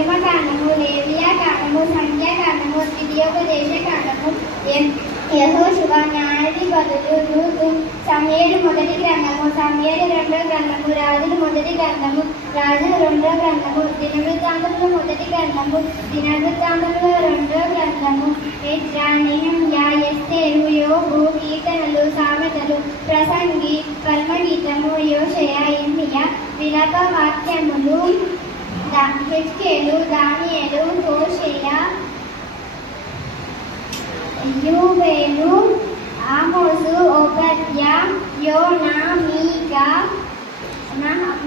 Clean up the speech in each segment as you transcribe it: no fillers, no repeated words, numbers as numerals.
నిర్గమకాండము, లేవియాకాండము, సంఖ్యాకాండము, ద్వితీయోపదేశకాండము, యెహోషువ, న్యాయాధిపతులు, రూతు, సమూయేలు మొదటి గ్రంథము, సమూయేలు రెండో గ్రంథము, రాజులు మొదటి గ్రంథము, రాజులు రెండో గ్రంథము, దినవృత్తాంతములు మొదటి గ్రంథము, దినవృత్తాంతములు రెండో గ్రంథము, ఎజ్రా, నెహెమ్యా, ఎస్తేరు, యోబు, కీర్తనలు, సామెతలు, ప్రసంగి, కల్మగీతము, యోషయ, ఇర్మియా, విలాప వాక్యములు, హెజ్కేలు, దానియేలు, హోషేయ, యోవేలు, ఆమోసు, ఓబద్యా, యోనా, మీకా,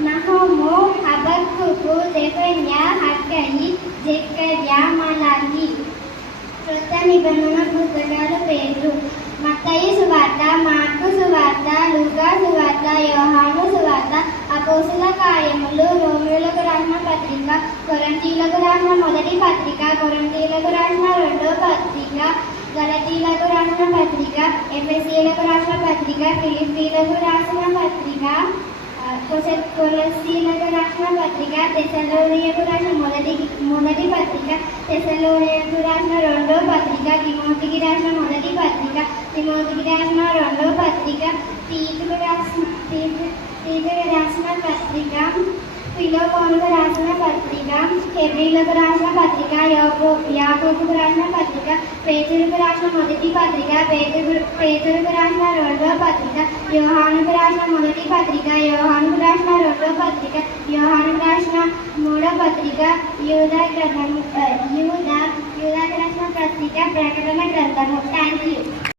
నహూము, హబక్కూకు, జెఫన్యా, హగ్గయి, జెకర్యా, మలాకి. క్రొత్త నిబంధన పుస్తకాల పేర్లు: మత్తయి సువార్త, మార్కు సువార్త, లూకా సువార్త, యోహాను సువార్త, అపోస్తలుల కార్యములు, రోమీయులకు రాసిన పత్రిక, కొరింథీయులకు రాసిన మొదటి పత్రిక, కొరింథీయులకు రాసిన రెండో పత్రిక, గలతీయులకు రాసిన పత్రిక, ఎఫెసీయులకు రాసిన పత్రిక, ఫిలిప్పీయులకు రాసిన పత్రిక, కొలస్సీయులకు రాసిన పత్రిక, తెస్సలోనికీయులకు రాసిన మొదటి పత్రిక, తెస్సలోనికీయులకు రాసిన రెండో పత్రిక, తిమోతికి రాసిన మొదటి పత్రిక, తిమోతికి రాసిన రెండో పత్రిక, తీతుకు రాసిన పత్రిక, ఫిలోమోనుకు రాసిన పత్రిక, హెబ్రీయులకు రాసిన పత్రిక, యాకోబుకు రాసిన పత్రిక, పేతురుకు రాసిన మొదటి పత్రిక, పేతురుకు రాసిన రెండో పత్రిక, యోహానుకు రాసిన మొదటి పత్రిక, యోహానుకు రాసిన రెండో పత్రిక, యోహానుకు రాసిన మూడో పత్రిక, యూదాకు రాసిన పత్రిక, ప్రకటన గ్రంథము. Thank you.